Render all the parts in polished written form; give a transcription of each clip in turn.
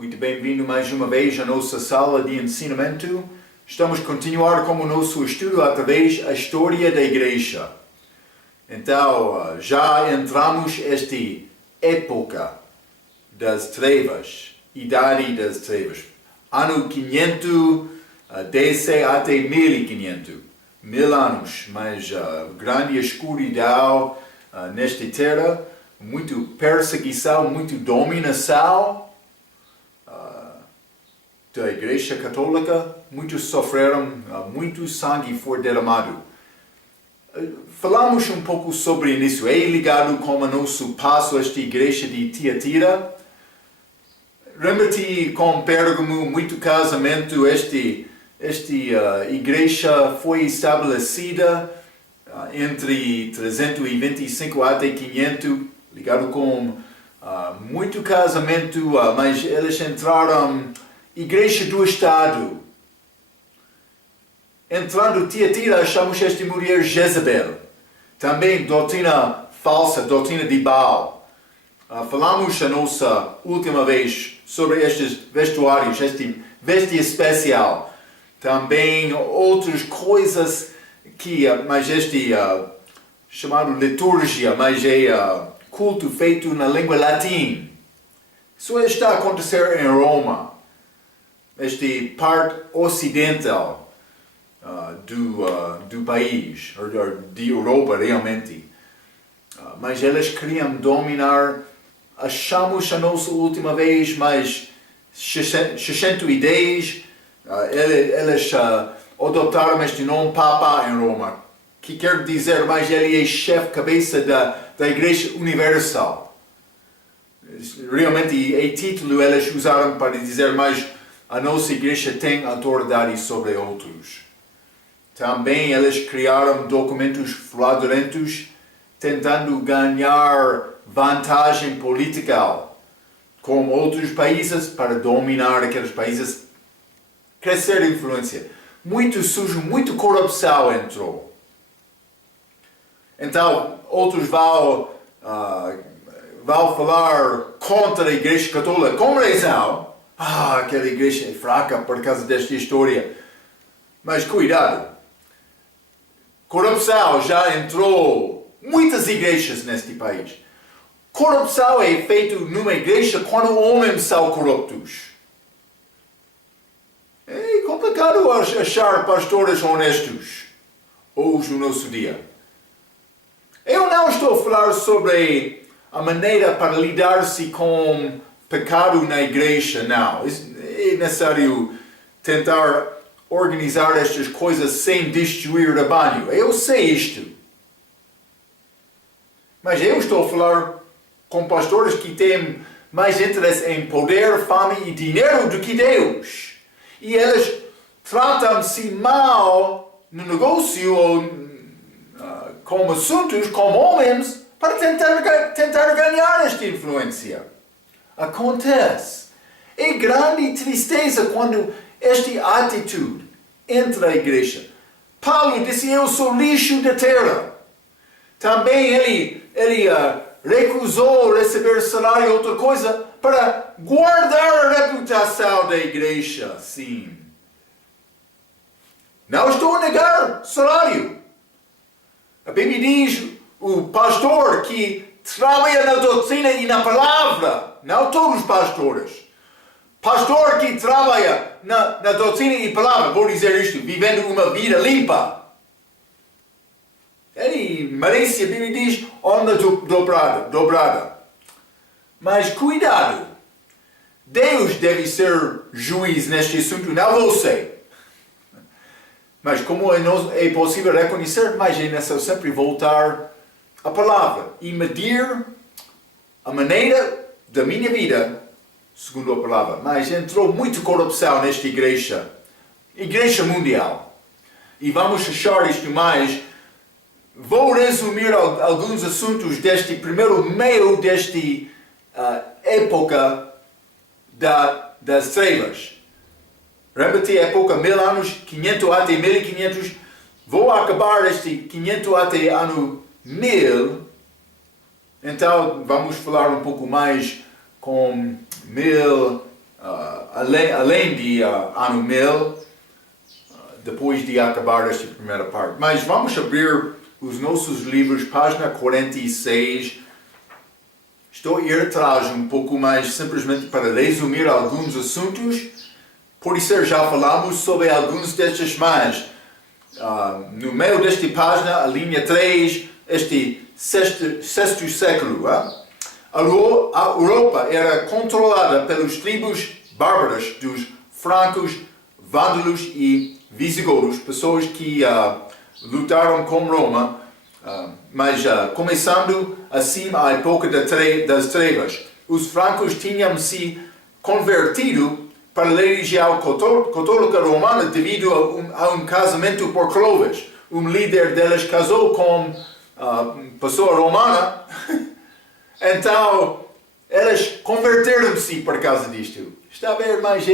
Muito bem-vindo mais uma vez à nossa sala de ensinamento. Estamos a continuar com o nosso estudo através da história da Igreja. Então, já entramos nesta época das trevas, Idade das Trevas. Ano 510 até 1500. 1000 anos, mas grande escuridão nesta terra, muito perseguição, muito dominação da Igreja Católica, muitos sofreram, muito sangue foi derramado. Falamos um pouco sobre isso, é ligado com o nosso passo a esta igreja de Tiatira. Lembra-te com Pérgamo, muito casamento, esta igreja foi estabelecida entre 325 até 500, ligado com muito casamento, mas eles entraram Igreja do Estado. Entrando Tiatira, achamos esta mulher Jezebel. Também doutrina falsa, doutrina de Baal. Falamos a nossa última vez sobre estes vestuários, este veste especial. Também outras coisas que, mas este chamado liturgia, mas é culto feito na língua latim. Isso está a acontecer em Roma. Esta parte ocidental do país, ou de Europa realmente. Mas eles queriam dominar, achamos a nossa última vez, mas 610, eles adotaram este nome Papa em Roma, que quer dizer, mas ele é chefe, cabeça da Igreja Universal. Realmente é título eles usaram para dizer, mas a nossa igreja tem autoridade sobre outros. Também eles criaram documentos fraudulentos, tentando ganhar vantagem política com outros países para dominar aqueles países, crescer influência. Muito sujo, muito corrupção entrou. Então, outros vão falar contra a Igreja Católica com razão. Aquela igreja é fraca por causa desta história. Mas cuidado. Corrupção já entrou muitas igrejas neste país. Corrupção é feita numa igreja quando homens são corruptos. É complicado achar pastores honestos hoje no nosso dia. Eu não estou a falar sobre a maneira para lidar-se com pecado na igreja, não. É necessário tentar organizar estas coisas sem destruir o rebanho. Eu sei isto. Mas eu estou a falar com pastores que têm mais interesse em poder, fama e dinheiro do que Deus. E eles tratam-se mal no negócio ou com assuntos, com homens, para tentar ganhar esta influência. Acontece. É grande tristeza quando esta atitude entra na igreja. Paulo disse, eu sou lixo da terra. Também ele recusou receber salário ou outra coisa para guardar a reputação da igreja. Sim. Não estou a negar salário. A Bíblia diz, o pastor que trabalha na doutrina e na palavra, não todos os pastores. Pastor que trabalha na doutrina e palavra, vou dizer isto, vivendo uma vida limpa. Ele merece, a Bíblia diz, honra dobrada. Mas cuidado, Deus deve ser juiz neste assunto, não você. Mas como é possível reconhecer, mas é necessário sempre voltar à palavra e medir a maneira da minha vida segundo a palavra. Mas entrou muita corrupção nesta igreja mundial. E vamos achar isto mais. Vou resumir alguns assuntos deste primeiro meio desta época das trevas. Lembra-te, época 1000 anos, 500 até 1500. Vou acabar este 500 até ano 1000. Então vamos falar um pouco mais com 1000 além de ano 1000, depois de acabar esta primeira parte. Mas vamos abrir os nossos livros, página 46. Estou a ir atrás um pouco mais, simplesmente para resumir alguns assuntos. Por isso já falamos sobre alguns destes, mas no meio desta página, a linha 3, este sexto século, a Europa era controlada pelos tribos bárbaras dos francos, vândalos e visigodos, pessoas que lutaram com Roma, mas começando assim a época das trevas. Os francos tinham se convertido para a religião católica romana devido a um casamento por Clovis. Um líder deles casou com pessoa romana, então eles converteram-se por causa disto. Está a ver, mas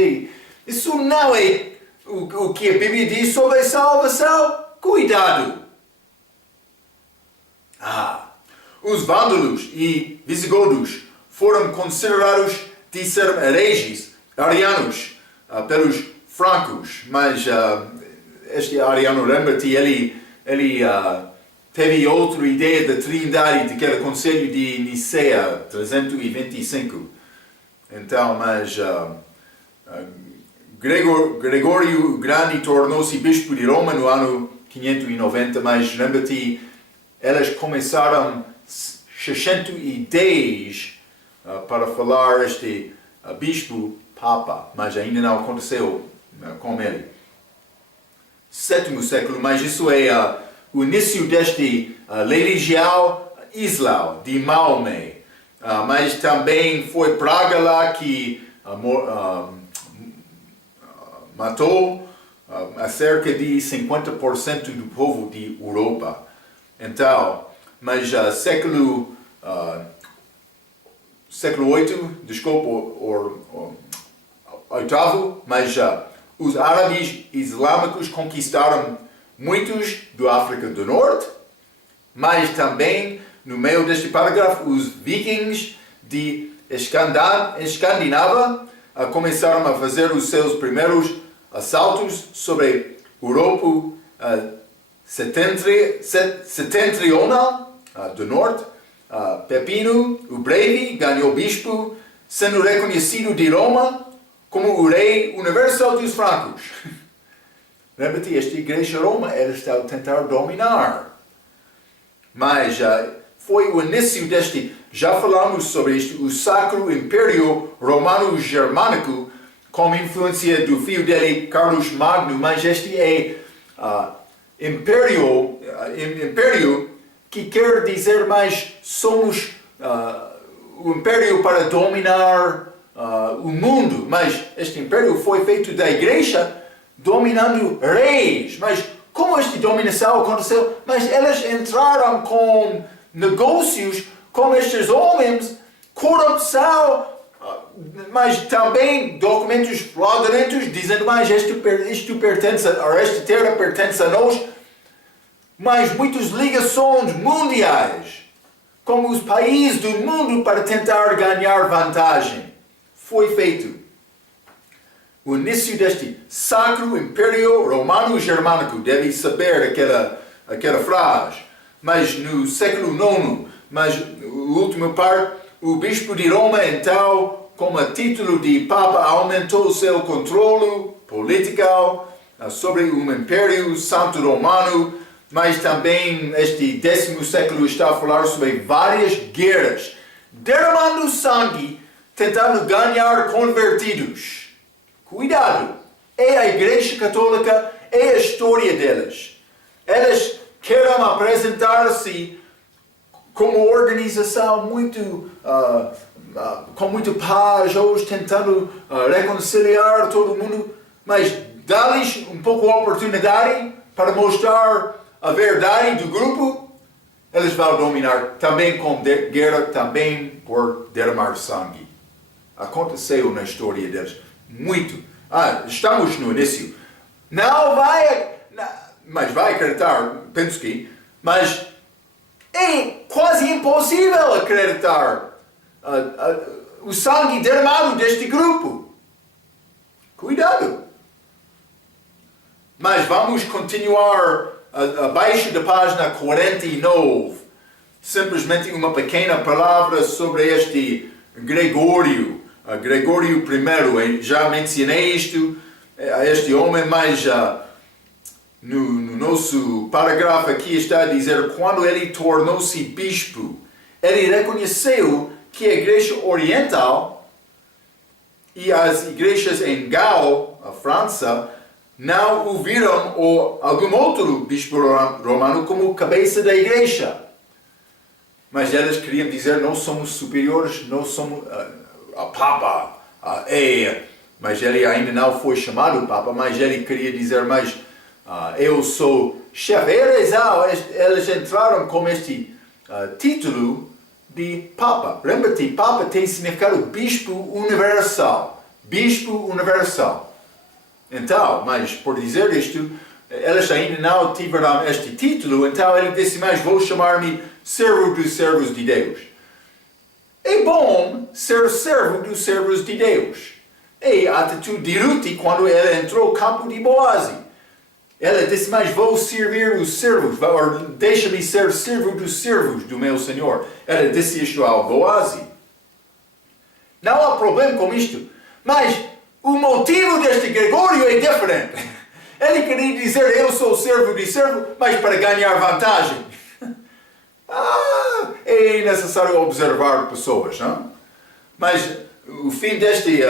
isso não é o que a Bíblia diz sobre a salvação. Cuidado! Os vândalos e visigodos foram considerados de ser hereges, arianos, pelos francos, mas este ariano, lembra-te, ele teve outra ideia da trindade daquele conselho de Nicéia, 325. Então, mas Gregório o Grande tornou-se bispo de Roma no ano 590, mas lembra-te, eles começaram 610 para falar este bispo papa, mas ainda não aconteceu com ele. Sétimo século, mas isso é o início deste religião islã de Maomé, mas também foi praga lá que matou cerca de 50% do povo de Europa. Então, mas século 8, desculpa, oitavo, mas os árabes islâmicos conquistaram muitos da África do Norte, mas também, no meio deste parágrafo, os vikings de Escandinávia começaram a fazer os seus primeiros assaltos sobre a Europa setentrional do Norte. Pepino, o Breve, ganhou bispo, sendo reconhecido de Roma como o rei universal dos francos. Lembra-te, esta igreja de Roma, ela está a tentar dominar. Mas foi o início deste, já falamos sobre isto, o Sacro Império Romano-Germânico, com influência do filho dele, Carlos Magno, mas este é império que quer dizer mais, somos o império para dominar o mundo, mas este império foi feito da igreja dominando reis, mas como esta dominação aconteceu? Mas eles entraram com negócios com estes homens, corrupção, mas também documentos fraudulentos dizendo, mas isto pertence, ou esta terra pertence a nós, mas muitas ligações mundiais com os países do mundo para tentar ganhar vantagem. Foi feito. O início deste Sacro Império Romano-Germânico, deve saber aquela frase, mas no século IX, mas a última parte, o bispo de Roma, então, como a título de Papa, aumentou seu controle político sobre o Império Santo Romano, mas também este 10º século está a falar sobre várias guerras, derramando sangue, tentando ganhar convertidos. Cuidado! É a Igreja Católica, é a história deles. Eles querem apresentar-se como organização muito, com muita paz, hoje tentando reconciliar todo mundo, mas dá-lhes um pouco a oportunidade para mostrar a verdade do grupo, eles vão dominar também com guerra, também por derramar sangue. Aconteceu na história deles muito. Estamos no início. Mas vai acreditar, penso que, mas é quase impossível acreditar o sangue derramado deste grupo. Cuidado! Mas vamos continuar abaixo da página 49. Simplesmente uma pequena palavra sobre este Gregório. Gregório I. Já mencionei isto, este homem, mas no nosso parágrafo aqui está a dizer: quando ele tornou-se bispo, ele reconheceu que a Igreja Oriental e as igrejas em Gaul, a França, não o viram ou algum outro bispo romano como cabeça da igreja. Mas eles queriam dizer: nós somos superiores, nós somos a Papa. Mas ele ainda não foi chamado Papa, mas ele queria dizer: mas eu sou chefe. Eles entraram com este título de Papa. Lembra-te, Papa tem significado bispo universal. Bispo universal. Então, mas por dizer isto, eles ainda não tiveram este título, então ele disse: mas vou chamar-me servo dos servos de Deus. É bom ser servo dos servos de Deus. É a atitude de Ruth quando ela entrou no campo de Boaz. Ela disse: mas vou servir os servos, deixa-me ser servo dos servos do meu Senhor. Ela disse isto ao Boaz. Não há problema com isto, mas o motivo deste Gregório é diferente. Ele queria dizer: eu sou servo de servo, mas para ganhar vantagem. É necessário observar pessoas, não? Mas o fim deste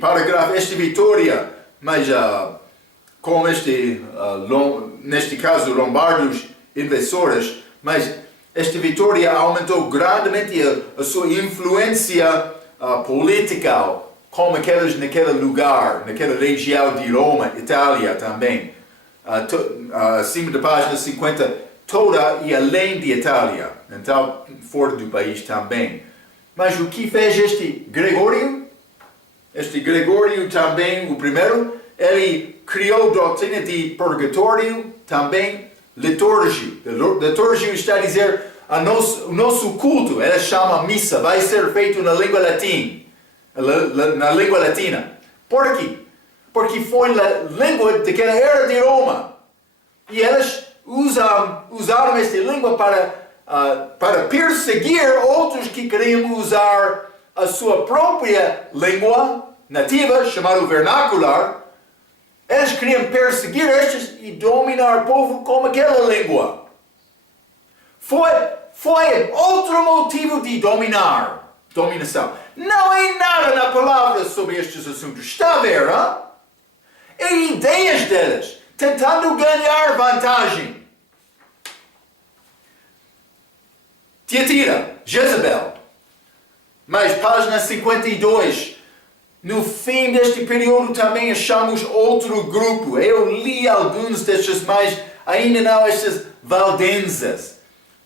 parágrafo, esta vitória, mas com neste caso, lombardos invasores, mas esta vitória aumentou grandemente a sua influência política, como aqueles naquele lugar, naquela região de Roma, Itália também. Acima da página 50, toda e além de Itália, então fora do país também. Mas o que fez este Gregório? Este Gregório também, o primeiro, ele criou a doutrina de purgatório, também liturgia. Liturgia está a dizer: o nosso culto, ela chama missa, vai ser feito na língua latina. Por quê? Porque foi a língua daquela era de Roma. E eles usaram esta língua para perseguir outros que queriam usar a sua própria língua nativa, chamada vernacular. Eles queriam perseguir estes e dominar o povo com aquela língua. Foi outro motivo de dominação. Não é nada na palavra sobre estes assuntos. Está a ver, hein? É ideias deles, tentando ganhar vantagem. Tiatira, Jezabel. Mas página 52. No fim deste período também achamos outro grupo. Eu li alguns destes, mas ainda não estas valdenses.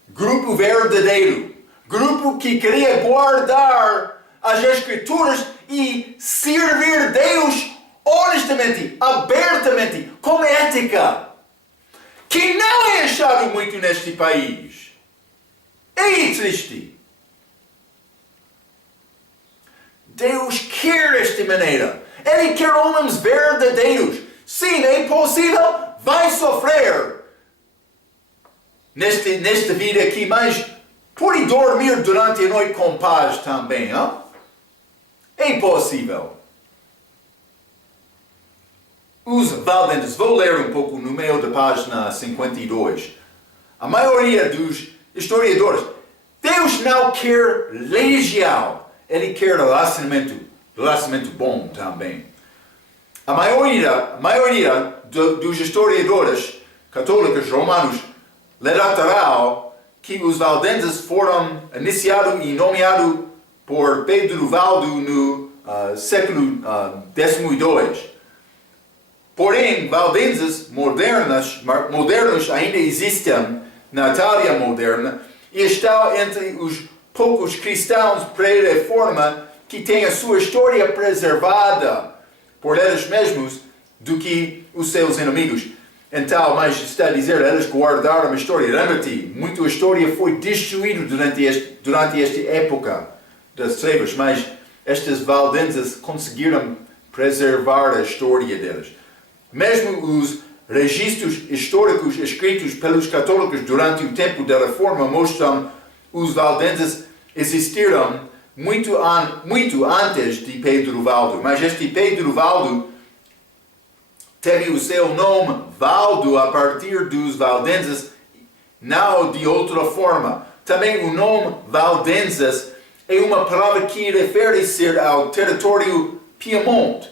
Grupo verdadeiro. Grupo que queria guardar as Escrituras e servir Deus honestamente, abertamente, com ética. Que não é achado muito neste país. É triste. Deus quer desta maneira. Ele quer homens verdadeiros. Sim, é possível, vai sofrer nesta vida aqui, mas pode dormir durante a noite com paz também, hein? É possível. Os valdenses, vou ler um pouco no meio da página 52. A maioria dos historiadores, Deus não quer religião. Ele quer relacionamento bom também. A maioria dos historiadores católicos romanos relatarão que os valdenses foram iniciados e nomeados por Pedro Valdo no século XII. Porém, valdenses modernos ainda existem na Itália moderna e estão entre os poucos cristãos pré-reforma que têm a sua história preservada por eles mesmos do que os seus inimigos. Então, mas está a dizer, eles guardaram a história. Lembra-te, muita história foi destruída durante esta época das trevas, mas estes valdenses conseguiram preservar a história deles. Mesmo os registros históricos escritos pelos católicos durante o tempo da Reforma mostram que os valdenses existiram muito antes de Pedro Valdo, mas este Pedro Valdo teve o seu nome Valdo a partir dos valdenses, não de outra forma. Também o nome valdenses é uma palavra que refere-se ao território Piemonte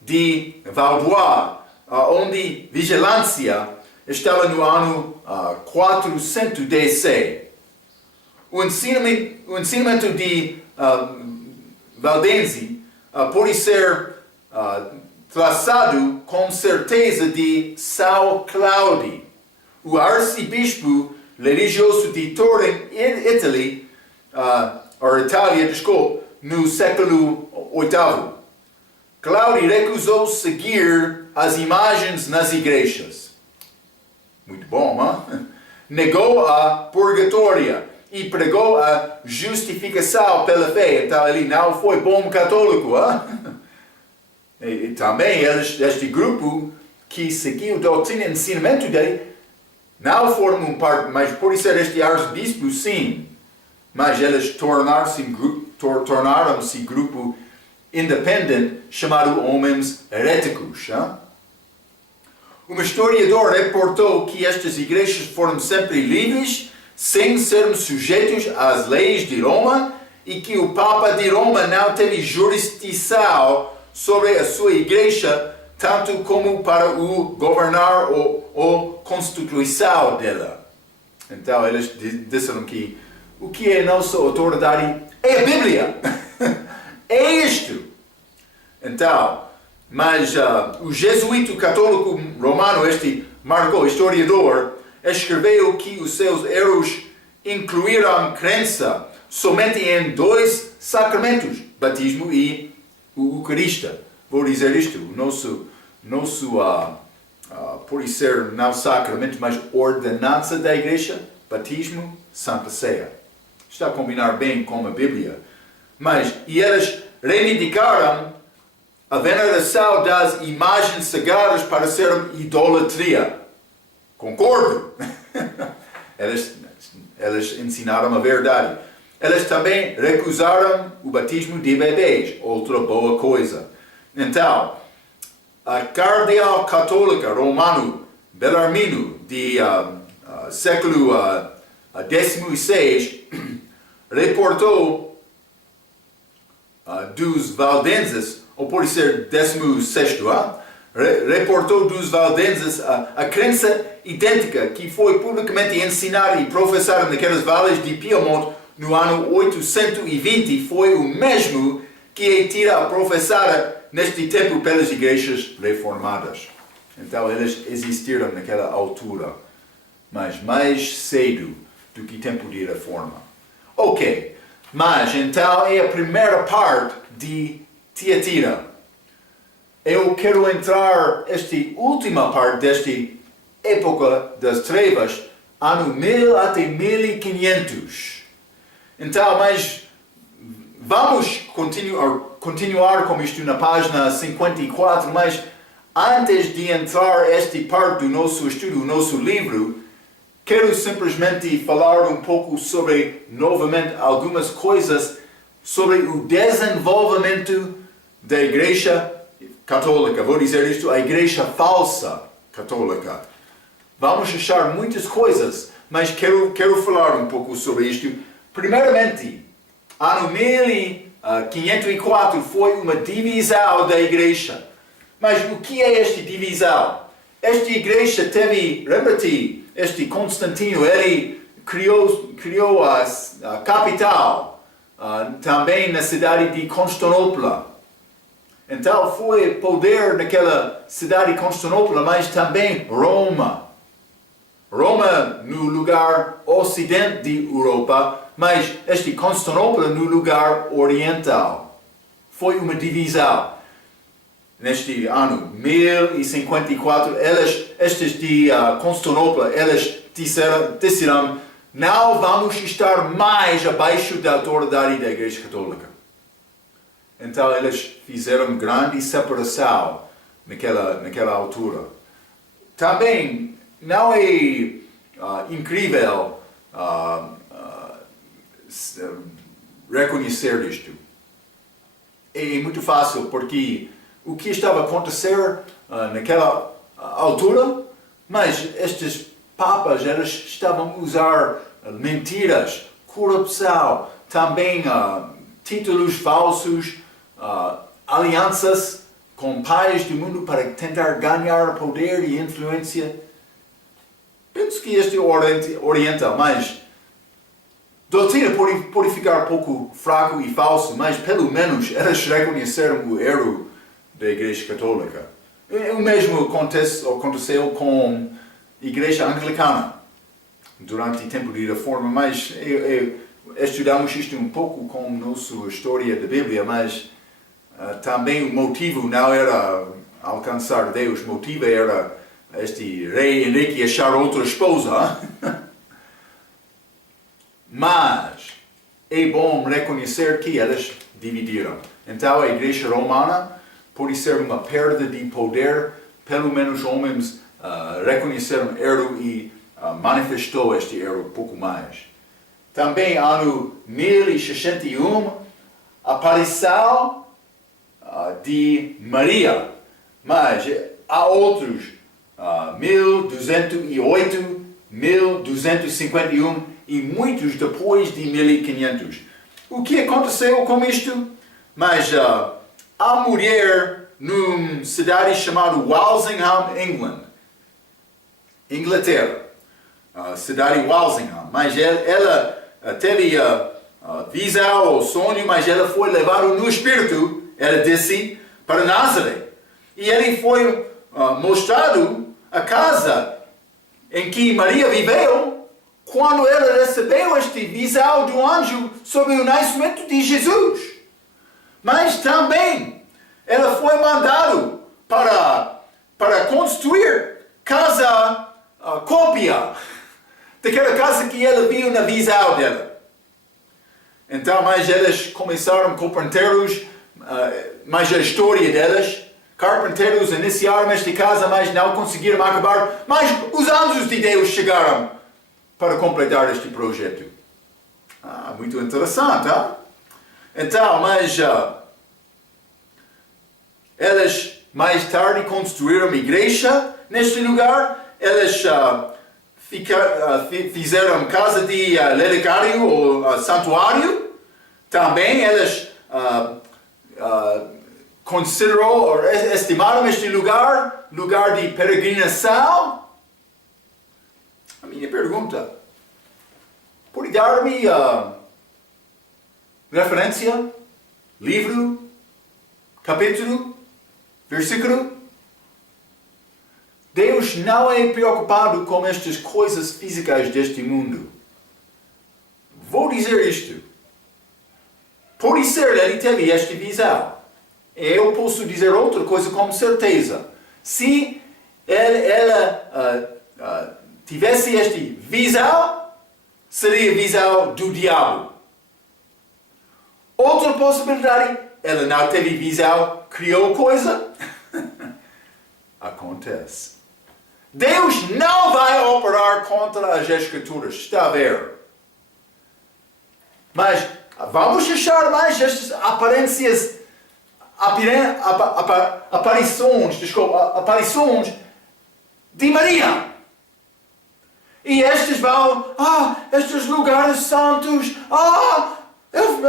de Vaudois, onde vigilância estava no ano 400 DC. O ensinamento de Valdense pode ser traçado com certeza de São Cláudio, o arcebispo religioso de Turim, Itália, no século VIII. Cláudio recusou seguir as imagens nas igrejas. Muito bom, hein? Negou a purgatória e pregou a justificação pela fé. Então ele não foi bom católico. E também este grupo que seguiu a doutrina e ensinamento dele não formam parte, mas por ser este arcebispo, sim. Mas eles tornaram-se grupo independente chamado Homens Heréticos. Um historiador reportou que estas igrejas foram sempre livres, sem serem sujeitos às leis de Roma, e que o Papa de Roma não teve jurisdição sobre a sua igreja, tanto como para o governar ou constituição dela. Então eles disseram que o que é nossa autoridade é a Bíblia. É isto. Então, mas o jesuíta católico romano, este Marco, historiador, escreveu que os seus erros incluíram crença somente em 2 sacramentos, batismo e o Eucarista. Vou dizer isto, o nosso por ser não sacramento, mas ordenança da igreja, batismo, Santa Ceia. Está a combinar bem com a Bíblia. E eles reivindicaram a veneração das imagens sagradas para ser idolatria. Concordo. Eles ensinaram a verdade. Eles também recusaram o batismo de bebês, outra boa coisa. Então, a cardeal católica romano Bellarmino, de século XVI, reportou dos valdenses, ou pode ser 16º, reportou dos valdenses a crença idêntica que foi publicamente ensinada e professada naquelas vales de Piemonte no ano 820, foi o mesmo que é tira professada neste tempo pelas igrejas reformadas. Então eles existiram naquela altura, mas mais cedo do que tempo de reforma. Ok, mas então é a primeira parte de Tiatira. Eu quero entrar nesta última parte desta época das trevas, ano 1000 até 1500. Então, mas vamos continuar com isto na página 54, mas antes de entrar nesta parte do nosso estudo, do nosso livro, quero simplesmente falar um pouco sobre, novamente, algumas coisas sobre o desenvolvimento da Igreja Católica. Vou dizer isto, a Igreja Falsa Católica. Vamos achar muitas coisas, mas quero falar um pouco sobre isto. Primeiramente, ano 1504 foi uma divisão da Igreja. Mas o que é esta divisão? Esta Igreja teve, lembra-te, este Constantino, ele criou a capital, também na cidade de Constantinopla. Então foi poder naquela cidade de Constantinopla, mas também Roma. Roma no lugar ocidente de Europa, mas este Constantinopla no lugar oriental. Foi uma divisão. Neste ano 1054, estes de Constantinopla, eles disseram, não vamos estar mais abaixo da autoridade da Igreja Católica. Então eles fizeram grande separação naquela altura. Também não é incrível reconhecer isto. É muito fácil, porque o que estava a acontecer naquela altura, mas estes papas eles estavam a usar mentiras, corrupção, também títulos falsos, alianças com pais do mundo para tentar ganhar poder e influência. Penso que este orienta, mas doutrina pode ficar um pouco fraco e falso, mas pelo menos eles reconheceram o erro da Igreja Católica. O mesmo aconteceu com a Igreja Anglicana durante o tempo de Reforma, mas estudamos isto um pouco com a nossa história da Bíblia, mas também o motivo não era alcançar Deus, o motivo era este rei Henrique achar outra esposa. Mas é bom reconhecer que eles dividiram. Então a Igreja Romana pode ser uma perda de poder, pelo menos homens reconheceram erro e manifestou este erro um pouco mais. Também ano 1061, a aparição de Maria, mas há outros 1208, 1251 e muitos depois de 1500. O que aconteceu com isto? Mas a mulher numa cidade chamada Walsingham, Inglaterra, cidade Walsingham, mas ela teve visão ou sonho, mas ela foi levada no espírito, ela disse, para Nazaré. E ele foi mostrado a casa em que Maria viveu quando ela recebeu este visão do anjo sobre o nascimento de Jesus. Mas também ela foi mandada para construir casa cópia daquela casa que ela viu na visão dela. Então, mas eles começaram carpinteiros, mas a história delas, carpinteiros iniciaram esta casa, mas não conseguiram acabar, mas os anjos de Deus chegaram para completar este projeto. Muito interessante, hein? Então, mas eles mais tarde construíram uma igreja neste lugar, eles fizeram casa de relicário ou santuário. Também eles considerou ou estimaram este lugar de peregrinação. A minha pergunta, pode dar-me referência, livro, capítulo, versículo? Deus não é preocupado com estas coisas físicas deste mundo. Vou dizer isto. Pode ser ele teve esta visão. Eu posso dizer outra coisa com certeza. Se ela tivesse esta visão, seria a visão do diabo. Outra possibilidade, ela não teve visão, criou coisa. Acontece. Deus não vai operar contra as Escrituras, está a ver? Mas vamos achar mais estas aparições de Maria. E estes vão, estes lugares santos,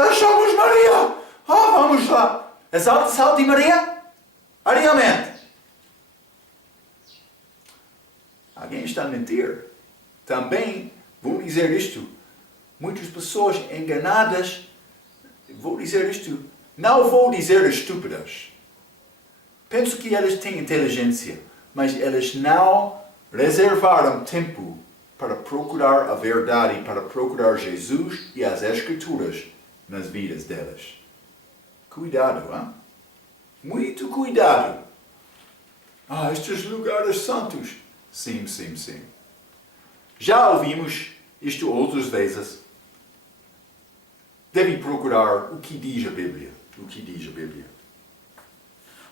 achamos Maria, vamos lá. Exaltação de Maria? Realmente. Alguém está a mentir. Também vou dizer isto. Muitas pessoas enganadas, vou dizer isto, não vou dizer estúpidas. Penso que elas têm inteligência, mas elas não reservaram tempo para procurar a verdade, para procurar Jesus e as Escrituras nas vidas delas. Cuidado, hein? Muito cuidado. Estes lugares santos. Sim. Já ouvimos isto outras vezes. Deve procurar o que diz a Bíblia. o que diz a Bíblia.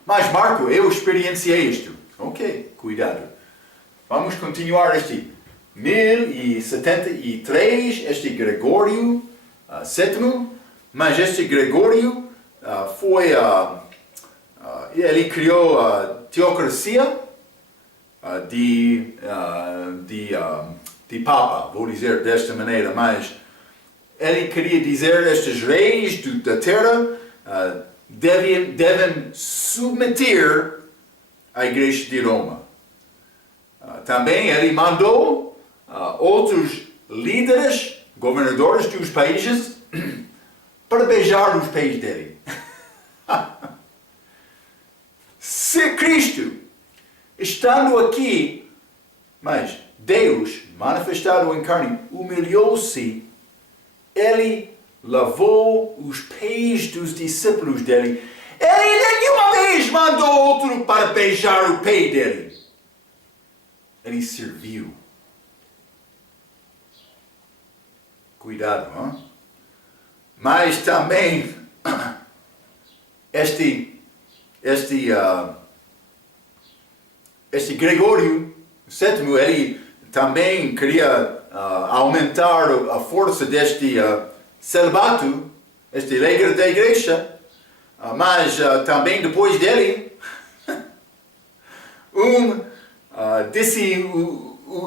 Mas Marco, eu experienciei isto. Ok, cuidado. Vamos continuar este 1073, este Gregório VII, mas este Gregório ele criou a teocracia de Papa, vou dizer desta maneira, mas ele queria dizer estes reis da terra devem submeter a Igreja de Roma. Também ele mandou outros líderes, governadores dos países, para beijar os pés dele. Se Cristo, estando aqui, mas Deus, manifestado em carne, humilhou-se, ele lavou os pés dos discípulos dele. Ele nenhuma vez mandou outro para beijar o pé dele. Ele serviu. Cuidado, hein? Mas também este Gregório VII, ele também queria aumentar a força deste celibato, este líder da igreja, mas também depois dele, disse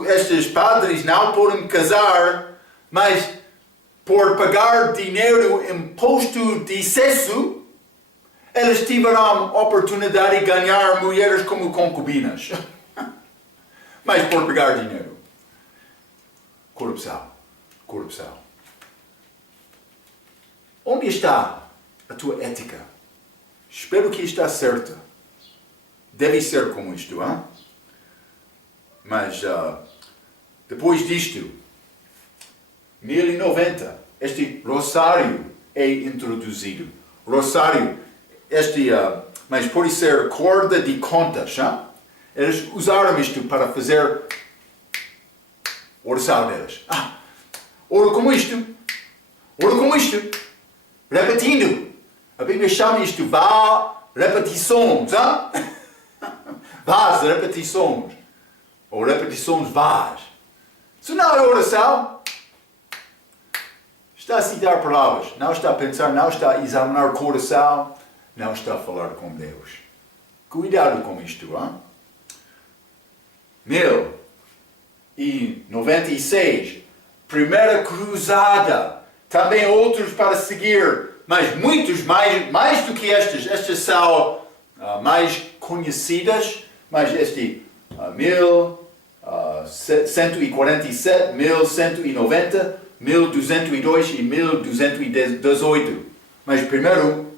estes padres não podem casar, mas por pagar dinheiro imposto de excesso, eles tiveram oportunidade de ganhar mulheres como concubinas. Mas por pagar dinheiro. Corrupção. Onde está a tua ética? Espero que está certa. Deve ser como isto, hein? Mas depois disto, 1090, este rosário é introduzido. Rosário, mas pode ser corda de contas, hein? Eles usaram isto para fazer oração deles. Oro como isto. Repetindo. A Bíblia chama isto repetições, hein? Vás, repetições. Ou repetições vás. Isso não é oração. Está a citar palavras. Não está a pensar, não está a examinar o coração. Não está a falar com Deus. Cuidado com isto, hein? 1096. Primeira cruzada. Também outros para seguir. Mas muitos mais do que estas. Estas são mais conhecidas. Mas 1147, 1190, 1202 e 1218. Mas primeiro,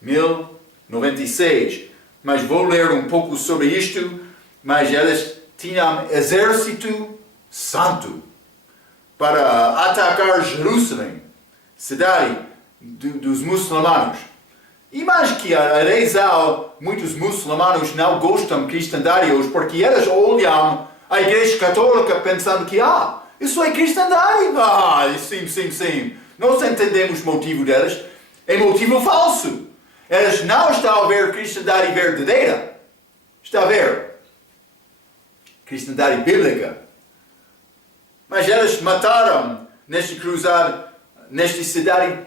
1096. Mas vou ler um pouco sobre isto. Mas eles tinham exército santo para atacar Jerusalém, cidade dos muçulmanos. E mais que a razão, muitos muçulmanos não gostam de cristandade hoje, porque eles olham a Igreja Católica pensando que, isso é cristandade. Sim. Nós entendemos o motivo deles. É motivo falso. Eles não estão a ver cristandade verdadeira. Está a ver cristandade bíblica. Mas eles mataram neste cruzado, nesta cidade,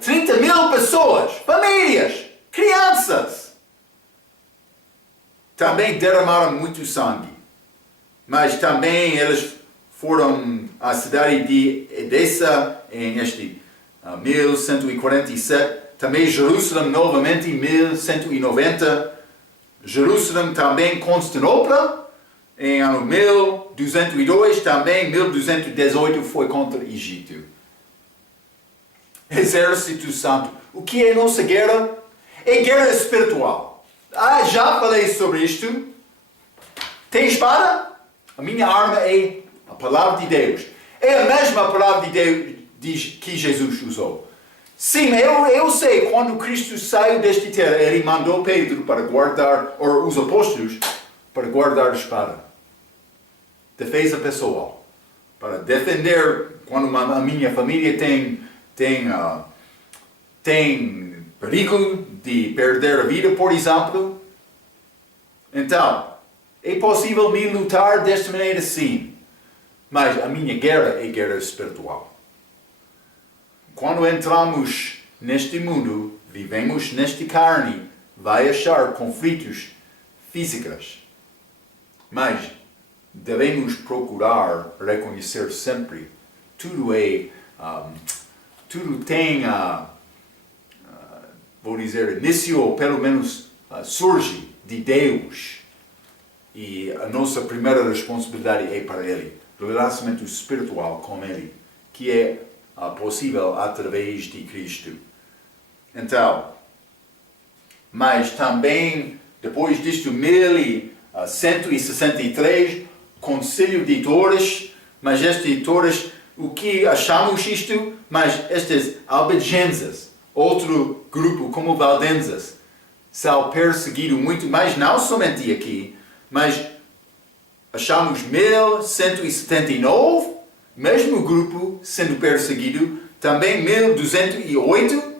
30 mil pessoas, famílias, crianças. Também derramaram muito sangue. Mas também eles foram à cidade de Edessa em 1147. Também Jerusalém novamente em 1190. Jerusalém também Constantinopla em ano 1202. Também 1218 foi contra o Egito. Exército Santo. O que é nossa guerra? É guerra espiritual. Já falei sobre isto. Tem espada? A minha arma é a palavra de Deus. É a mesma palavra de Deus que Jesus usou. Sim, eu sei, quando Cristo saiu desta terra, ele mandou Pedro para guardar, ou os apóstolos, para guardar a espada. Defesa pessoal. Para defender, quando a minha família tem perigo de perder a vida, por exemplo. Então, é possível me lutar desta maneira sim, mas a minha guerra é guerra espiritual. Quando entramos neste mundo, vivemos nesta carne, vai achar conflitos físicos, mas devemos procurar reconhecer sempre tudo tem, vou dizer, início, ou pelo menos surge de Deus. E a nossa primeira responsabilidade é para Ele, o relacionamento espiritual com Ele, que é possível através de Cristo. Então, mas também, depois disto, 1163, Concílio de Torres, mas este Torres, o que achamos isto? Mas estes albigenses, outro grupo como valdenses, são perseguidos muito, mas não somente aqui, mas achamos 1179, mesmo grupo sendo perseguido, também 1208,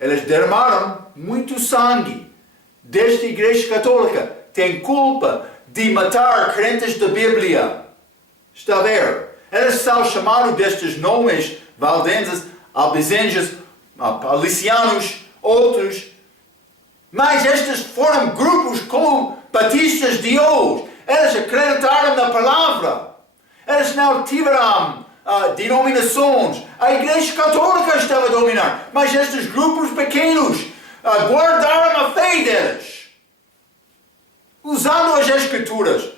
eles derramaram muito sangue. Desde a Igreja Católica tem culpa de matar crentes da Bíblia. Está a ver? Eles são chamados destes nomes valdenses, albigenses, palicianos, outros. Mas estes foram grupos como batistas de hoje. Eles acreditaram na palavra. Eles não tiveram denominações. A Igreja Católica estava a dominar. Mas estes grupos pequenos guardaram a fé deles, usando as Escrituras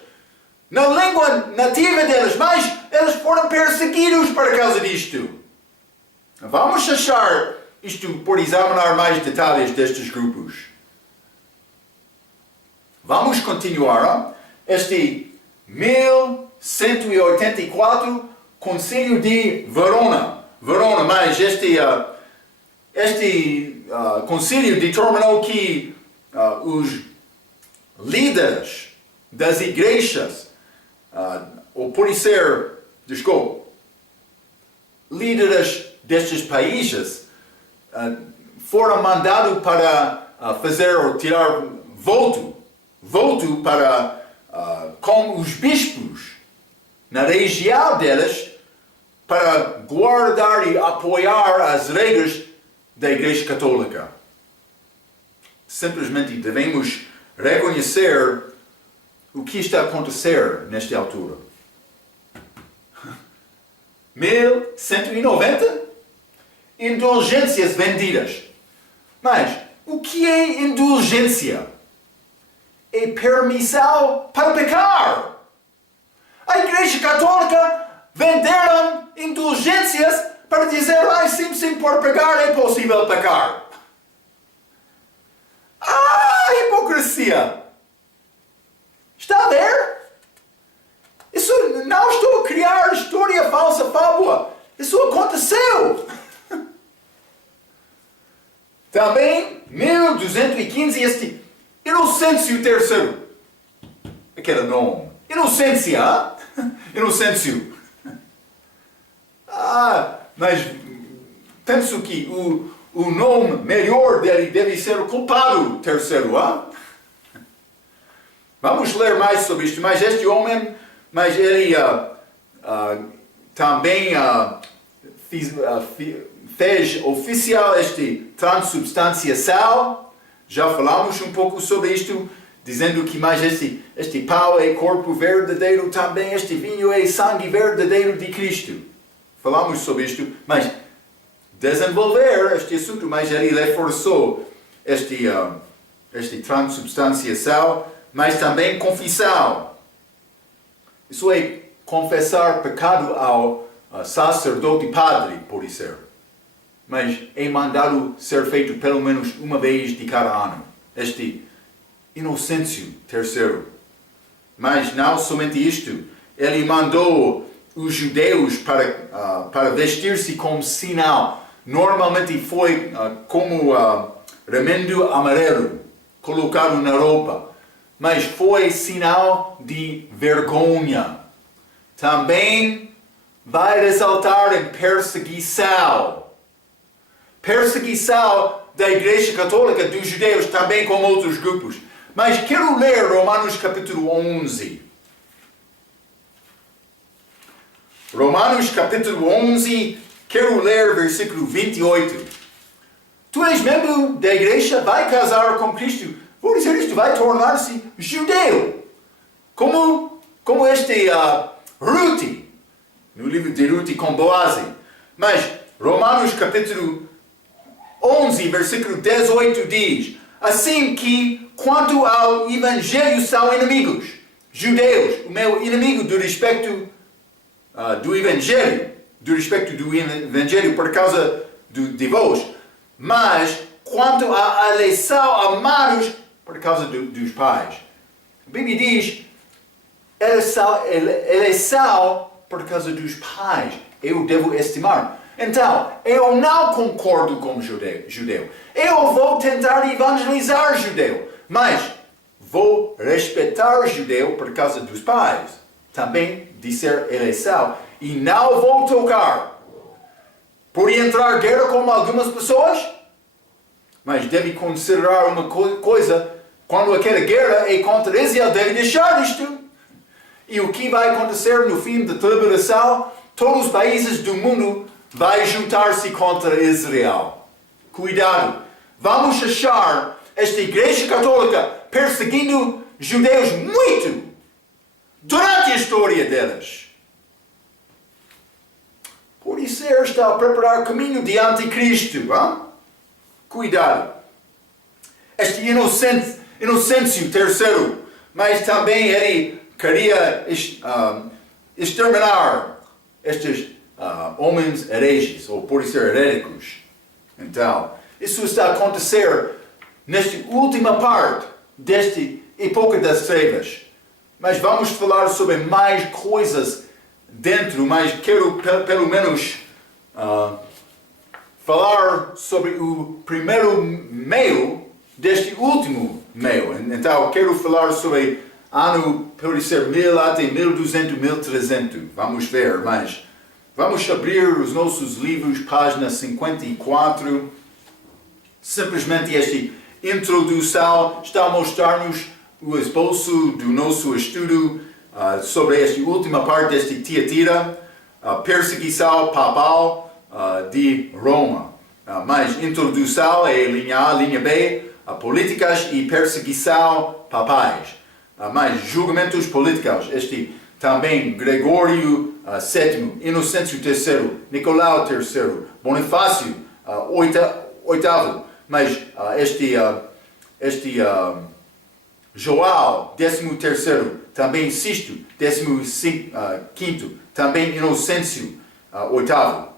na língua nativa deles, mas eles foram perseguidos por causa disto. Vamos achar isto por examinar mais detalhes destes grupos. Vamos continuar. Este 1184, Concílio de Verona, mas este concílio determinou que os líderes das igrejas, ou pode ser, líderes destes países, foram mandados para fazer ou tirar voto para com os bispos na região deles, para guardar e apoiar as regras da Igreja Católica. Simplesmente devemos reconhecer o que está a acontecer nesta altura. 1190, indulgências vendidas. Mas o que é indulgência? É permissão para pecar. A Igreja Católica venderam indulgências para dizer, sim, por pecar é possível pecar. Hipocrisia! Está a ver? Isso não estou a criar história falsa, fábula. Isso aconteceu. Também, 1215, este Inocêncio III. Aquele nome. Inocência. Inocêncio. Mas penso que o nome melhor dele deve ser o culpado terceiro. Vamos ler mais sobre isto. Mas este homem, ele também fez oficial este transubstanciação. Já falamos um pouco sobre isto, dizendo que mais este pão é corpo verdadeiro, também este vinho é sangue verdadeiro de Cristo. Falamos sobre isto, mas desenvolver este assunto, mas ele reforçou este transubstanciação, mas também confissão. Isso é confessar pecado ao sacerdote padre, pode ser. Mas é mandado ser feito pelo menos uma vez de cada ano. Este Inocêncio III. Mas não somente isto. Ele mandou os judeus para vestir-se como sinal. Normalmente foi como remendo amarelo colocado na roupa. Mas foi sinal de vergonha. Também vai resultar em perseguição. Perseguição da Igreja Católica, dos judeus, também como outros grupos. Mas quero ler Romanos capítulo 11. Romanos capítulo 11, quero ler versículo 28. Tu és membro da igreja, vai casar com Cristo. Vou dizer isto, vai tornar-se judeu. Como Ruth, no livro de Ruth com Boaz. Mas Romanos capítulo 11, versículo 18 diz: assim que, quanto ao evangelho, são inimigos, judeus, o meu inimigo do respeito do evangelho por causa de vós, mas quanto à eleição, amados por causa dos pais. A Bíblia diz, eleição por causa dos pais, eu devo estimar. Então, eu não concordo com judeu. Eu vou tentar evangelizar judeu, mas vou respeitar judeu por causa dos pais. Também de ser eleição. E não vou tocar. Por entrar em guerra com algumas pessoas, mas deve considerar uma coisa, quando aquela guerra é contra Israel, deve deixar isto. E o que vai acontecer no fim da tribulação? Todos os países do mundo vão juntar-se contra Israel. Cuidado! Vamos achar esta Igreja Católica perseguindo judeus muito durante a história deles. Por isso está a preparar o caminho de anticristo. Hein? Cuidado. Este Inocêncio terceiro, mas também ele queria exterminar estes homens hereges, ou por ser heréticos. Então, isso está a acontecer nesta última parte desta época das trevas. Mas vamos falar sobre mais coisas dentro, mas quero pelo menos falar sobre o primeiro meio deste último meio. Então, quero falar sobre ano, pode ser 1000 até 1200, 1300. Vamos ver, mas vamos abrir os nossos livros, página 54. Simplesmente esta introdução está a mostrar-nos o esboço do nosso estudo sobre esta última parte desta Tiatira, a perseguição papal de Roma. Mas introdução é linha A, linha B, políticas e perseguição papais. Mais julgamentos políticos, este também Gregório VII, Inocêncio III, Nicolau III, Bonifácio VIII, mas João XIII, também Sisto XV, também Inocêncio VIII.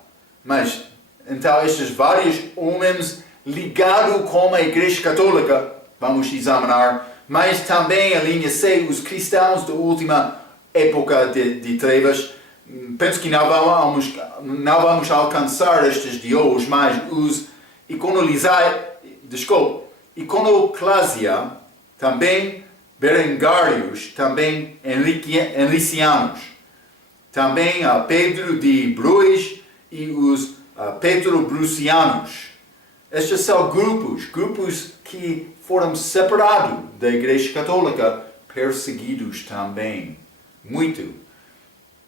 Mas então estes vários homens ligados com a Igreja Católica, vamos examinar. Mas também a linha C, os cristãos da última época de trevas. Penso que não vamos alcançar estes de hoje, mas os iconoclasia, também berengários, também henricianos. Também Pedro de Bruis e os petrobrucianos. Estes são grupos que foram separados da Igreja Católica, perseguidos também, muito.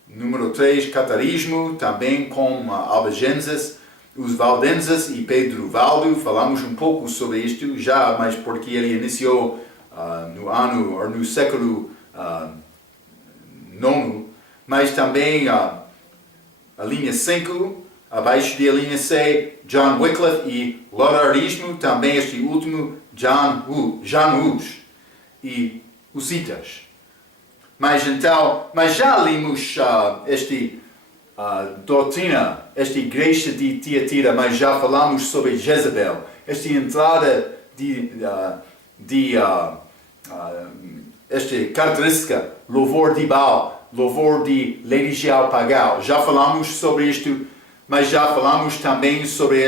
Número 3, catarismo, também com albigenses, os valdenses e Pedro Valdo. Falamos um pouco sobre isto já, mas porque ele iniciou no século IX, mas também a linha 5, abaixo da linha C, John Wycliffe e Luteranismo, também este último, Janus e Hussitas. Mas já lemos doutrina, esta igreja de Tiatira, mas já falamos sobre Jezabel, esta entrada esta característica, louvor de Baal, louvor de religião pagã. Já falamos sobre isto, mas já falamos também sobre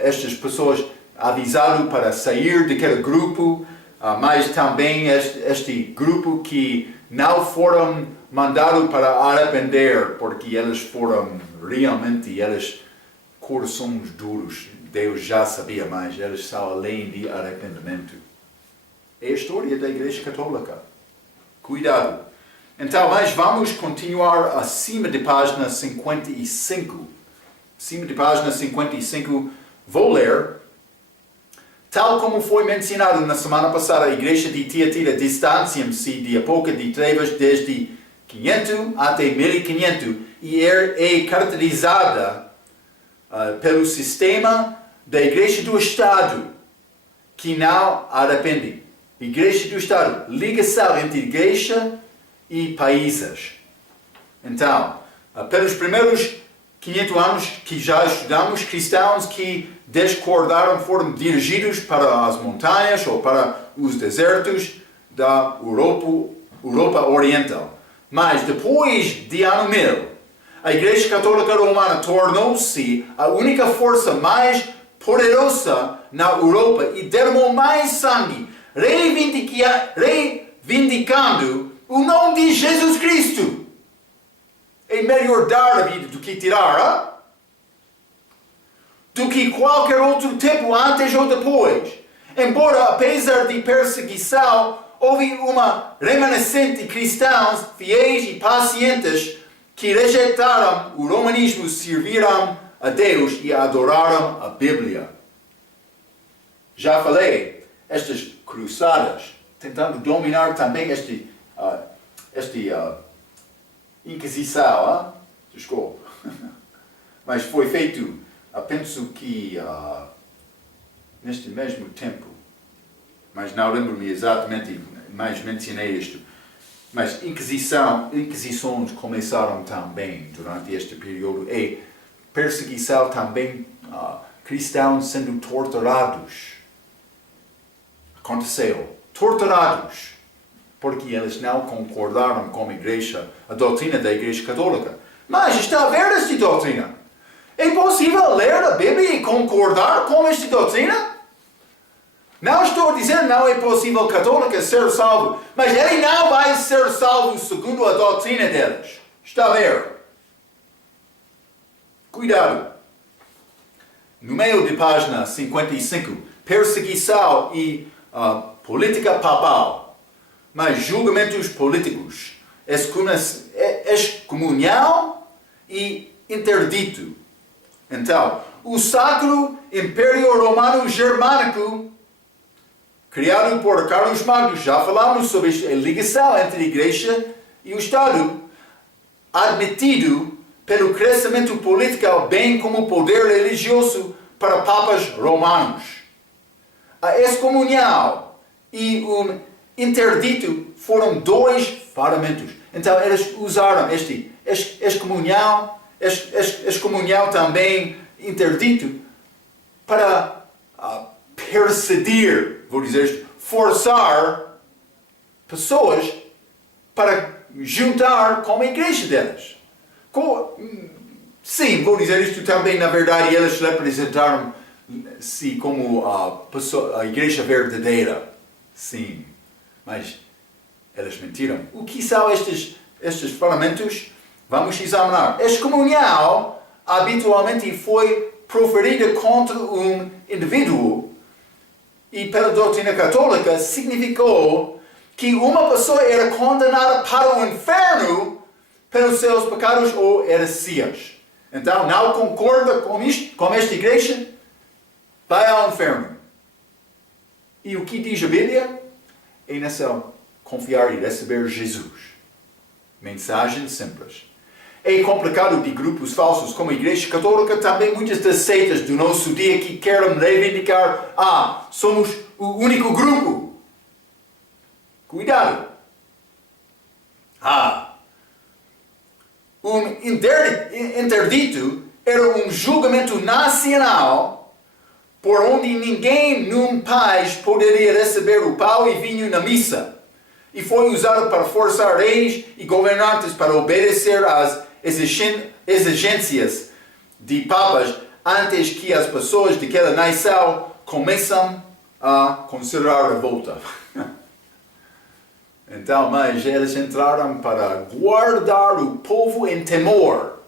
estas pessoas avisadas para sair daquele grupo, mas também este grupo que não foram mandados para arrepender, porque eles foram realmente, corações duros. Deus já sabia, mas eles são além de arrependimento. É a história da Igreja Católica. Cuidado. Então, mas vamos continuar acima de página 55. Acima de página 55, vou ler. Tal como foi mencionado na semana passada, a Igreja de Tiatira distancia-se de época de trevas desde 500 até 1500 e é caracterizada pelo sistema da Igreja do Estado, que não arrepende. Igreja do Estado, ligação entre Igreja e países. Então, pelos primeiros 500 anos que já estudamos, cristãos que discordaram foram dirigidos para as montanhas ou para os desertos da Europa Oriental. Mas depois de ano 1000, a Igreja Católica Romana tornou-se a única força mais poderosa na Europa e derramou mais sangue, reivindicando o nome de Jesus Cristo. É melhor dar a vida do que tirar, do que qualquer outro tempo antes ou depois. Embora, apesar de perseguição, houve uma remanescente de cristãos fiéis e pacientes que rejeitaram o romanismo, serviram a Deus e adoraram a Bíblia. Já falei, estas cruzadas, tentando dominar também esta Inquisição, desculpa, mas foi feito, penso que neste mesmo tempo, mas não lembro-me exatamente, mas mencionei isto. Mas inquisições começaram também durante este período e perseguição também, cristãos sendo torturados. Aconteceu, torturados, porque eles não concordaram com a doutrina da Igreja Católica. Mas está a ver esta doutrina? É possível ler a Bíblia e concordar com esta doutrina? Não estou dizendo que não é possível católica ser salvo, mas ele não vai ser salvo segundo a doutrina deles. Está a ver? Cuidado. No meio de página 55, perseguição e política papal, mas julgamentos políticos, excomunhão e interdito. Então, o Sacro Império Romano Germânico, criado por Carlos Magno, já falamos sobre a ligação entre a Igreja e o Estado, admitido pelo crescimento político, bem como o poder religioso para papas romanos. A excomunhão e o interdito foram dois paramentos. Então, eles usaram este excomunhão também, interdito, para persuadir, vou dizer isto, forçar pessoas para juntar com a igreja deles. Sim, vou dizer isto também, na verdade, eles representaram-se como a igreja verdadeira. Sim, mas eles mentiram. O que são estes falamentos? Vamos examinar. A excomunhão habitualmente foi proferida contra um indivíduo e pela doutrina católica significou que uma pessoa era condenada para o inferno pelos seus pecados ou heresias. Então, não concorda com isto, com esta igreja, vai ao inferno. E o que diz a Bíblia? É necessário confiar e receber Jesus. Mensagem simples. É complicado de grupos falsos como a Igreja Católica, também muitas das seitas do nosso dia que querem reivindicar, somos o único grupo. Cuidado. Um interdito era um julgamento nacional por onde ninguém num país poderia receber o pão e vinho na missa. E foi usado para forçar reis e governantes para obedecer às exigências de papas antes que as pessoas daquela nação começam a considerar a revolta. Então, mas eles entraram para guardar o povo em temor.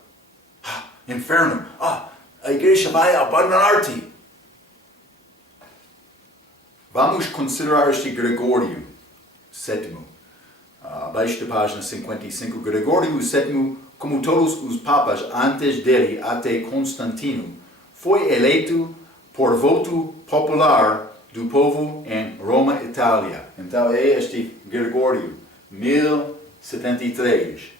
Inferno, a igreja vai abandonar-te. Vamos considerar este Gregório VII. Abaixo da página 55, Gregório VII, como todos os papas antes dele até Constantino, foi eleito por voto popular do povo em Roma, Itália. Então é este Gregório, 1073.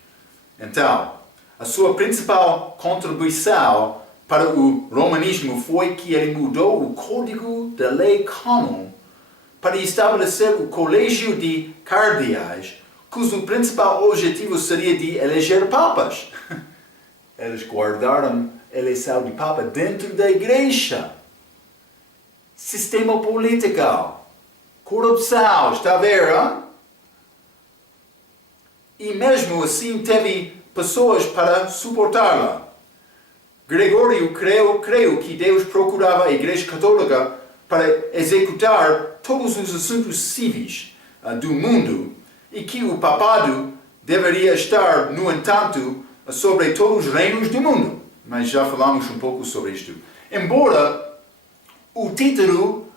Então, a sua principal contribuição para o romanismo foi que ele mudou o Código da Lei Canon para estabelecer o colégio de cardeais, cujo principal objetivo seria de eleger papas. Eles guardaram a eleição de papa dentro da igreja. Sistema político, corrupção, está a ver? Hein? E mesmo assim teve pessoas para suportá-la. Gregório creio que Deus procurava a Igreja Católica para executar todos os assuntos civis do mundo e que o papado deveria estar, no entanto, sobre todos os reinos do mundo. Mas já falamos um pouco sobre isto. Embora o título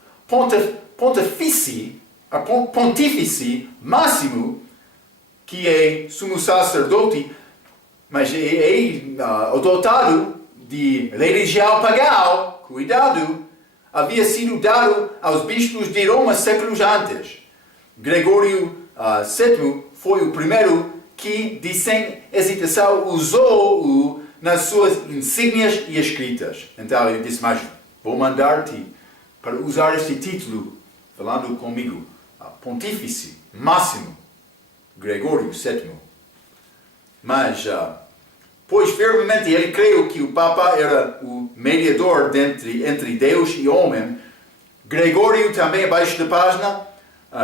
pontífice máximo, que é sumo sacerdote, mas é dotado de religião pagã, cuidado, havia sido dado aos bispos de Roma séculos antes. Gregório VII foi o primeiro que, sem hesitação, usou-o nas suas insígnias e escritas. Então ele disse, mas vou mandar-te para usar este título, falando comigo, Pontífice Máximo, Gregório VII. Mas, pois firmemente ele creu que o Papa era o mediador entre Deus e homem, Gregório, também abaixo da página,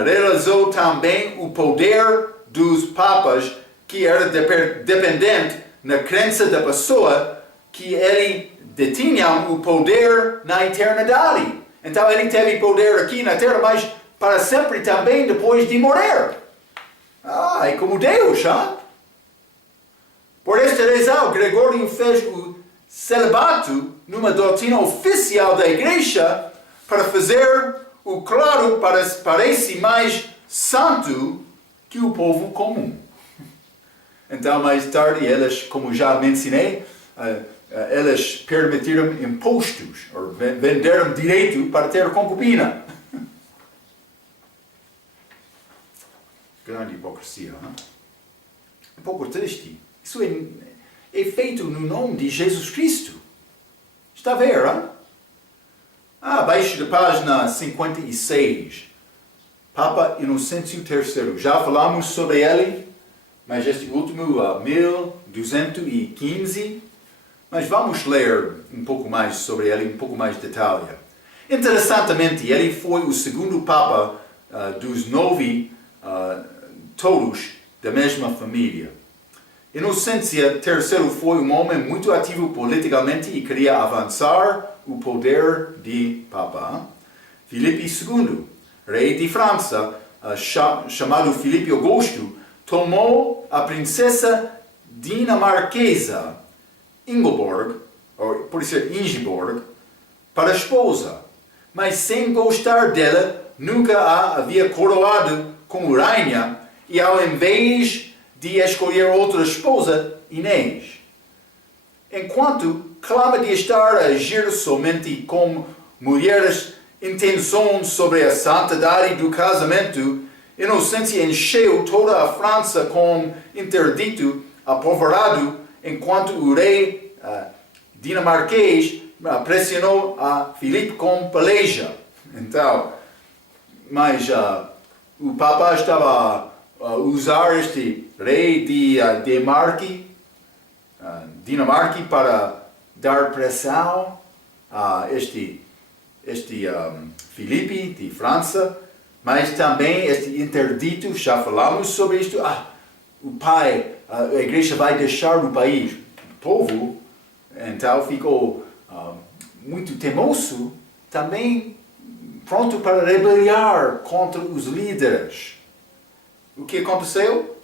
realizou também o poder dos papas, que era dependente na crença da pessoa que ele detinha o poder na eternidade. Então ele teve poder aqui na terra, mas para sempre também depois de morrer. É como Deus, hein? Por esta razão, Gregório fez o celibato numa doutrina oficial da Igreja para fazer o claro parece mais santo que o povo comum. Então, mais tarde, eles, como já mencionei, eles permitiram impostos, ou venderam direito para ter concubina. Grande hipocrisia, não? Um pouco triste. Isso é feito no nome de Jesus Cristo. Está a ver, hein? Abaixo da página 56, Papa Inocêncio III. Já falamos sobre ele, mas este último, 1215. Mas vamos ler um pouco mais sobre ele, um pouco mais de detalhe. Interessantemente, ele foi o segundo Papa dos 9, todos da mesma família. Inocêncio III foi um homem muito ativo politicamente e queria avançar o poder de Papa. Filipe II, rei de França, chamado Filipe Augusto, tomou a princesa dinamarquesa Ingeborg, ou por ser Ingeborg, para esposa, mas sem gostar dela, nunca a havia coroado como rainha e ao invés de escolher outra esposa, Inês. Enquanto clama de estar a agir somente com mulheres intenções sobre a santidade do casamento, Inocêncio encheu toda a França com interdito apavorado, enquanto o rei dinamarquês pressionou a Filipe com peleja. Então, mas o Papa estava a usar este rei de Dinamarca para dar pressão a este Filipe de França, mas também este interdito, já falamos sobre isto, a igreja vai deixar o país. O povo, então, ficou muito teimoso, também pronto para rebeliar contra os líderes. O que aconteceu?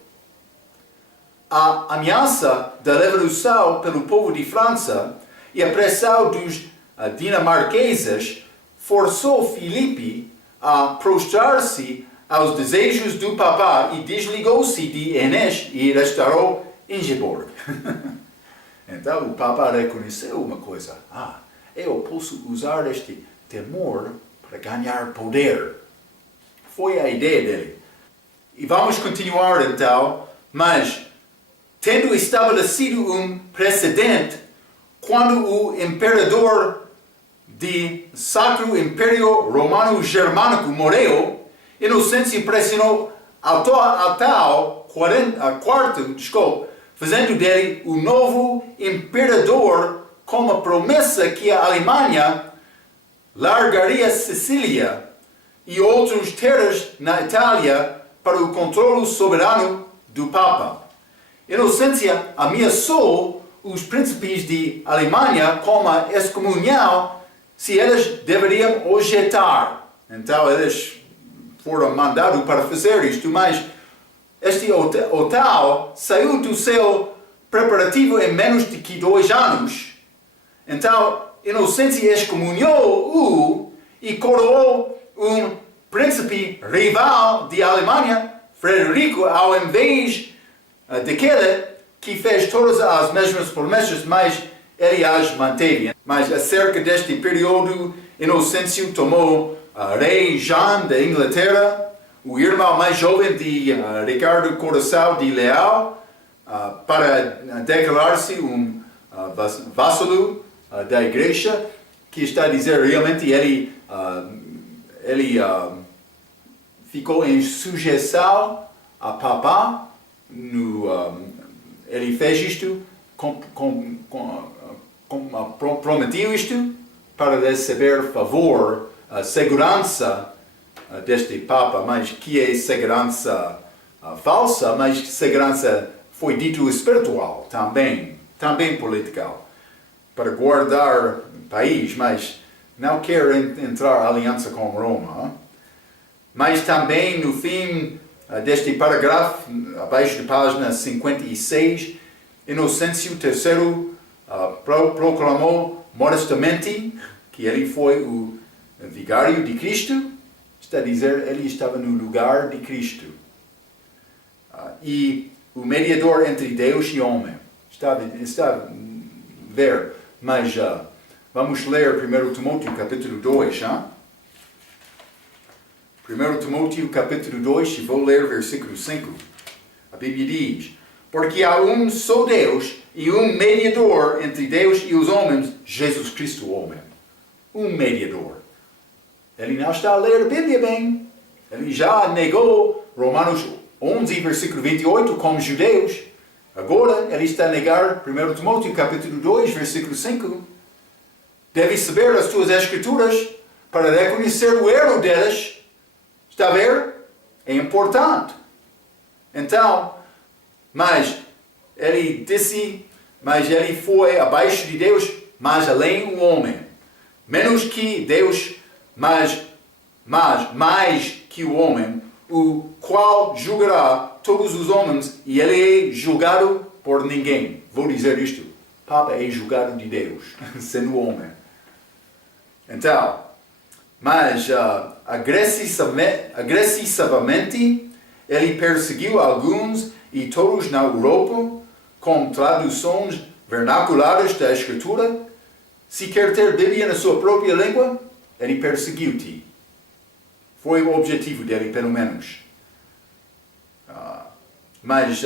A ameaça da revolução pelo povo de França e a pressão dos dinamarqueses forçou Filipe a prostrar-se aos desejos do Papa e desligou-se de Enesh e restaurou Ingeborg. Então o Papa reconheceu uma coisa. Eu posso usar este temor para ganhar poder. Foi a ideia dele. E vamos continuar então, mas tendo estabelecido um precedente, quando o imperador do Sacro Império Romano Germânico morreu, Inocêncio pressionou a tal quarto, fazendo dele o novo imperador com a promessa que a Alemanha largaria Sicília e outras terras na Itália para o controle soberano do Papa. Inocência ameaçou os príncipes de Alemanha com a excomunhão se eles deveriam objetar. Então eles foram mandados para fazer isto, mas este hotel saiu do seu preparativo em menos de 2 anos. Então, Inocêncio excomunhou-o e coroou um príncipe rival de Alemanha, Frederico, ao invés daquele que fez todas as mesmas promessas, mas ele as manteve. Mas acerca deste período, Inocêncio tomou rei Jean da Inglaterra, o irmão mais jovem de Ricardo Coração de Leal, para declarar-se um vassalo da igreja, que está a dizer realmente ele ficou em sujeição a Papa. Ele fez isto, prometeu isto para receber favor, segurança deste Papa, mas que é segurança falsa, mas segurança foi dito espiritual também política, para guardar o país, mas não quer entrar em aliança com Roma. Mas também no fim deste parágrafo, abaixo de página 56, Inocêncio III proclamou modestamente que ele foi o vigário de Cristo, está a dizer, ele estava no lugar de Cristo. E o mediador entre Deus e homem. Está a ver, mas vamos ler 1 Timóteo capítulo 2. 1 Timóteo capítulo 2, e vou ler versículo 5. A Bíblia diz: porque há um só Deus e um mediador entre Deus e os homens, Jesus Cristo o homem. Um mediador. Ele não está a ler a Bíblia bem. Ele já negou Romanos 11, versículo 28, como judeus. Agora ele está a negar 1 Timóteo capítulo 2, versículo 5. Deve saber as suas escrituras para reconhecer o erro delas. Está a ver? É importante. Então, mas ele disse, mas ele foi abaixo de Deus, mas além do homem. Menos que Deus, mas mais que o homem, o qual julgará todos os homens, e ele é julgado por ninguém. Vou dizer isto: Papa é julgado de Deus, sendo homem. Então, mas agressivamente ele perseguiu alguns e todos na Europa com traduções vernaculares da Escritura. Se quer ter Bíblia na sua própria língua, ele perseguiu-te. Foi o objetivo dele, pelo menos. Mas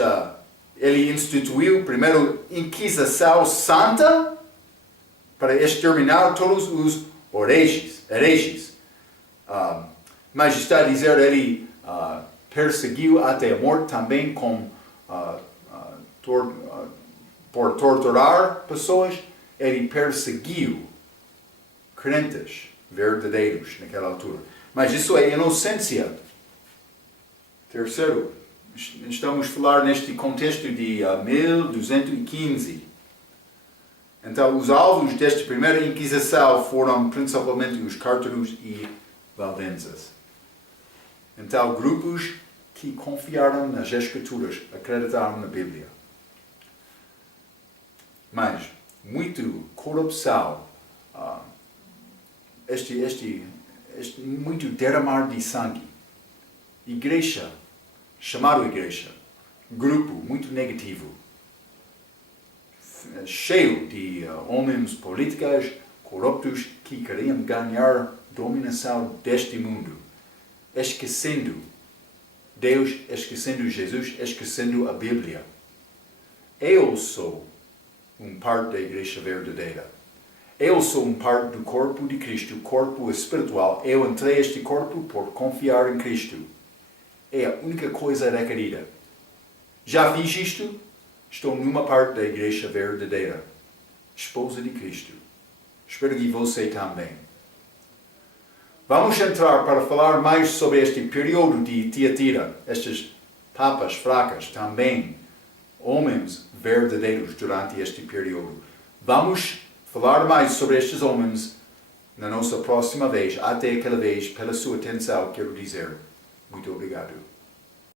ele instituiu primeiro Inquisição Santa para exterminar todos os hereges. Mas está a dizer, ele perseguiu até a morte também por torturar pessoas. Ele perseguiu crentes verdadeiros naquela altura. Mas isso é inocência. Terceiro, estamos a falar neste contexto de 1215. Então, os alvos desta primeira Inquisição foram principalmente os cártaros e valdenses. Então, grupos que confiaram nas Escrituras, acreditaram na Bíblia. Mas, muito corrupção. Este muito derramar de sangue. Igreja, chamado igreja, grupo muito negativo, cheio de homens políticos corruptos que queriam ganhar dominação deste mundo, esquecendo Deus, esquecendo Jesus, esquecendo a Bíblia. Eu sou parte da igreja verdadeira. Eu sou parte do corpo de Cristo, corpo espiritual. Eu entrei este corpo por confiar em Cristo. É a única coisa requerida. Já fiz isto? Estou numa parte da igreja verdadeira. Esposa de Cristo. Espero que você também. Vamos entrar para falar mais sobre este período de Tiatira. Estes papas fracas também. Homens verdadeiros durante este período. Vamos falar mais sobre estes homens na nossa próxima vez. Até aquela vez, pela sua atenção, quero dizer muito obrigado.